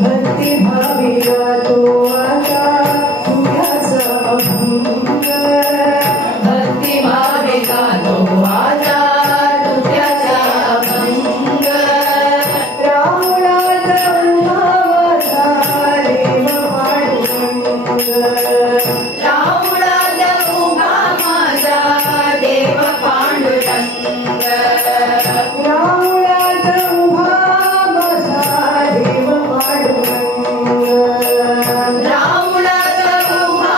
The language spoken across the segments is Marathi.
भक्तिभावी गातो आता तुझ्याचा अभंग भक्तिभावे गातो आता तुझ्याचा अभंग रावणात उभावता देव पांडुरंग रावणात उभा माझा देव पांडुरंग रावणात उभा माझा देव पांडुरंग रावणात उभा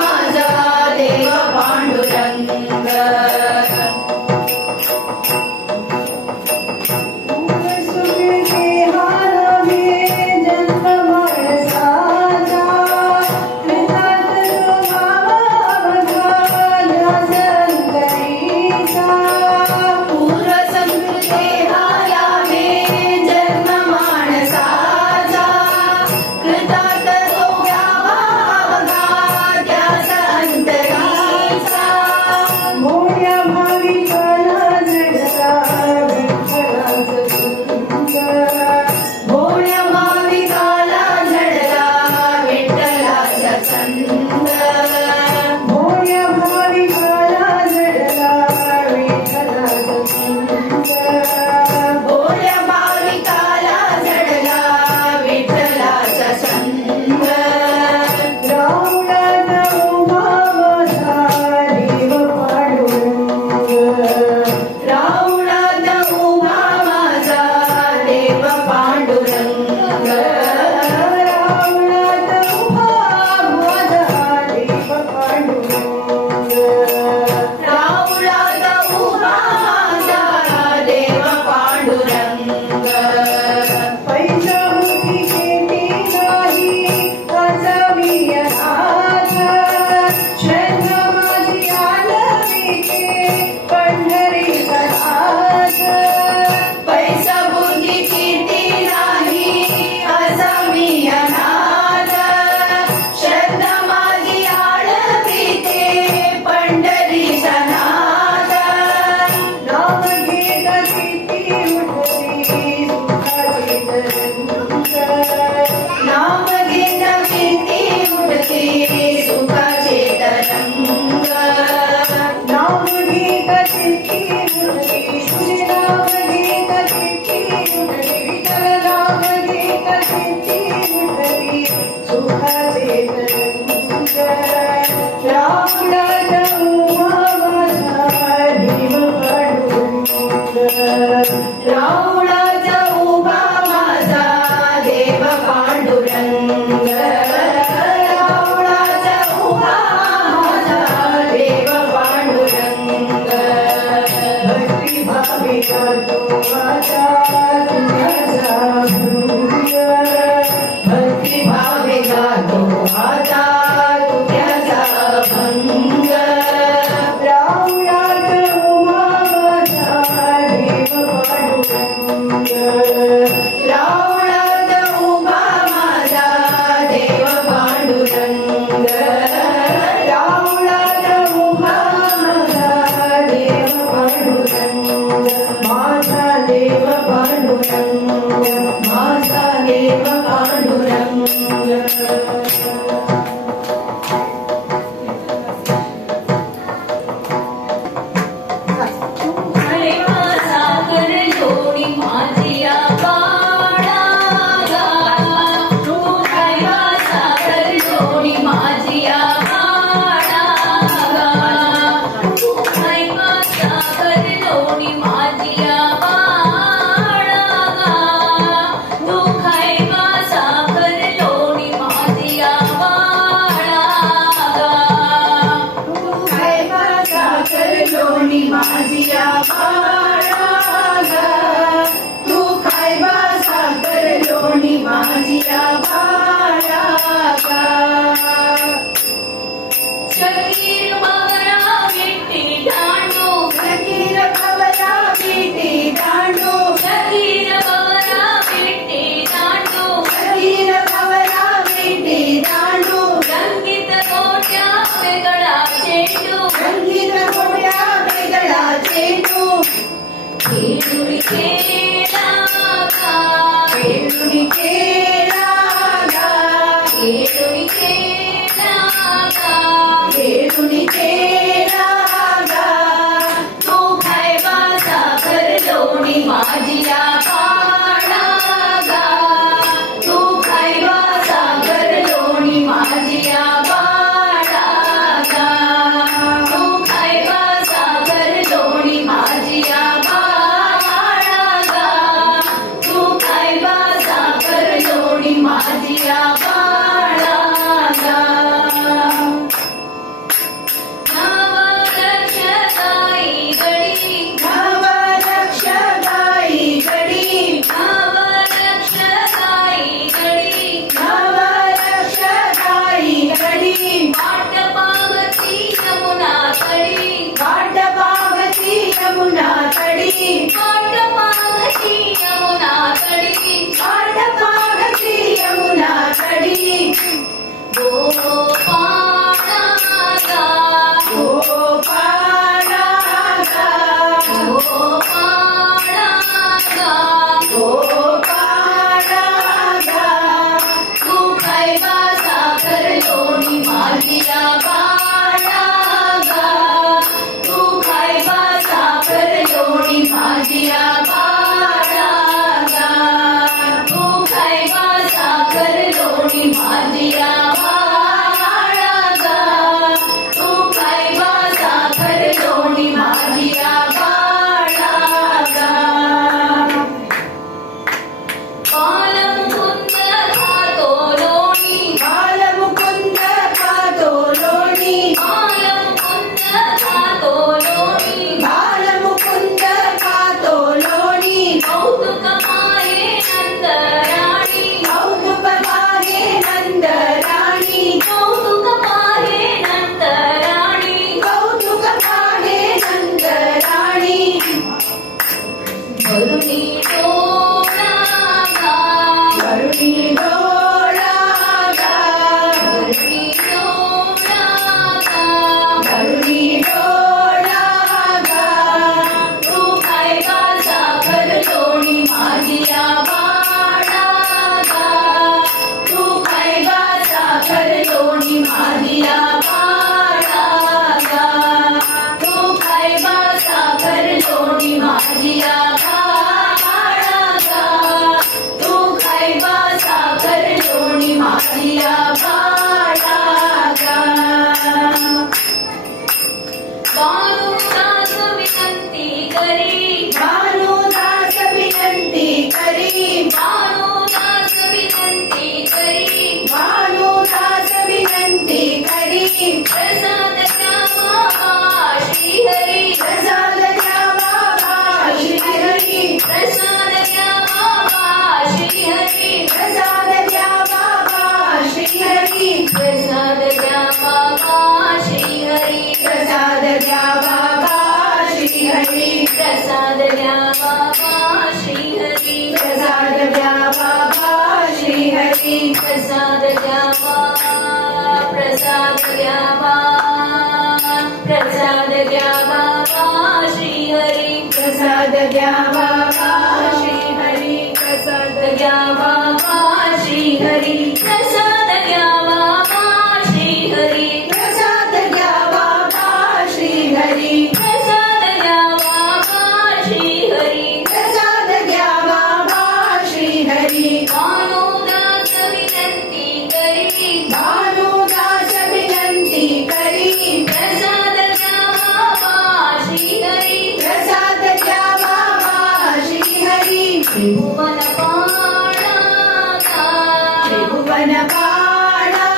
माझा देव पांडुरंग सुखी हारवे जन्म माणसाचा कृतात संतरीचा पूर्व संस्कृते हायावे जन्म माणसाचा कृतात सोडावा अवघा त्यास अंतरीचा मोठ्या भाविकाला जडला विठ्ठलाचं सुंदर भोळ्या भाविकाला झडला विठ्ठलाचा छंद मोठ्या भाविकाला जडला विठ्ठलाचं सुंदर भोळ्या भाविकाला झडला विठ्ठलाचा छंद रावणात उभा माझा देव पांडुरंग रावणात उभा माझा देव पांडुरंग रावणात उभा माझा देव पांडुरंग रावणात उभा माझा देव पांडुरंग पैशाभूती केली नाही असावी अनाथ श्रद्धा माझी आलवीते पंढरीचा नाथ पैसा बुद्धी कीर्ती नाही असा मी अनाथ श्रद्धा माझी आळवीते पंढरीचा नाथ नाम घेत किती उठली सुखाची तरंग नाम घेत कीर्ती उठते सुखाचे तरंग नाम घेत किती उठली तुझे नाम घेत किती उठली विठ्ठल नाम घेत किती उठली सुखाचे तरंग रावणात उभा माझा देव पांडुरंग रावणाचा उभा माझा देव पांडुरंग रावणाचा उभा माझा देव पांडुरंग भक्तिभावी गातो आता तुझ्याचा भृंग भक्तिभावे गातो आता तुझ्याचा अभंग रावणात उभा माझा देव पांडुरंग रावणात उभा माझा देव पांडुरंग रावणात उभा माझा देव पांडुरंग माझा देव पांडुरंग माझा देव पांडुरंग अरे माझा कर जोडी माझिया बाळाला तू काय माझा कर जोडी माझिया बाळाला तू काय माझा कर जोडी माझिया बाळाला तू काय माझा कर जोडी माझिया बाळाला काय माझा करलोणी माझिया बाळागा तू काय माझा करलोणी माझिया बाळागा शकीर बाबरा विट्टी दांडू फकीर खबरा बेटी दांडू शकीर बाबरा विट्टी दांडू फकीर खबरा बेटी दांडू रंगीत गोट्या वेगळा चेंडू रंगीत गोट्या वेगळा चेंडू खेळुरी खेळा खेळुनी खेळ करुणी डोळा गा करुणी डोळा गा करुणी डोळा गा तू खायला साखर लोणी माझिया बाळा गा तू खायला साखर लोणी माझिया बाळा गा तू खायला साखर लोणी माझिया बाळा गा तू खायला साखर लोणी माझिया बाळा गा भानुदास विनंती करी भानुदास विनंती करी भानुदास विनंती करी भानुदास विनंती करी प्रसाद द्या बाबा श्रीहरी प्रसाद द्या बाबा श्रीहरी प्रसाद द्या बाबा श्रीहरी प्रसाद द्या बाबा श्रीहरी प्रसाद द्या बाबा श्रीहरी प्रसाद द्या बाबा श्रीहरी प्रसाद द्या बाबा श्रीहरी प्रसाद द्या बाबा श्रीहरी प्रसाद द्या बाबा प्रसाद द्या बाबा प्रसाद द्या बाबा श्रीहरी प्रसाद द्या बाबा श्रीहरी प्रसाद द्या बाबा श्रीहरी प्रसाद द्या बाबा श्रीहरी प्रसाद द्या बाबा श्रीहरी प्रसाद द्या बाबा श्रीहरी प्रसाद द्या बाबा श्रीहरी भानुदास विनंती करी भानुदास विनंती करी प्रसाद द्या बाबा श्रीहरी प्रसाद द्या बाबा श्रीहरी त्रिभुवन पाळा गा त्रिभुवन पाळा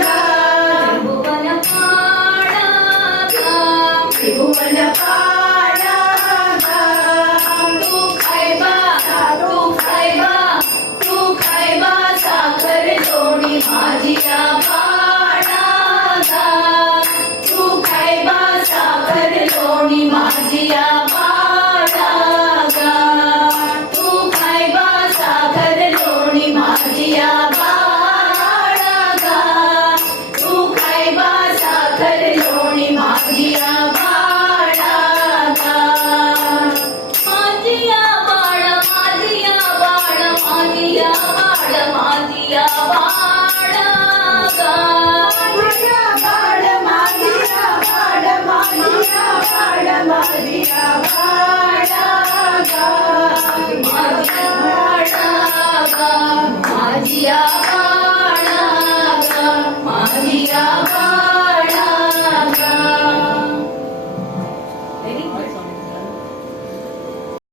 गा त्रिभुवन पाळा गा त्रिभुवन पाळा गा तू खायबा साखर लोणी माझिया बाळा गा तू खायबा साखर लोणी माझिया बाळा गा तू खायबा साखर लोणी माझिया बाळा गा तू खायबा साखर लोणी माझिया बाळा गा माझिया बाळ माझिया बाळ माझिया बाळ माझिया बाळ गा माझ्या बाळ माझिया बाळ माझिया बाळ माझिया बाळ गा माझिया बाळ गा माझिया बाळ गा माझिया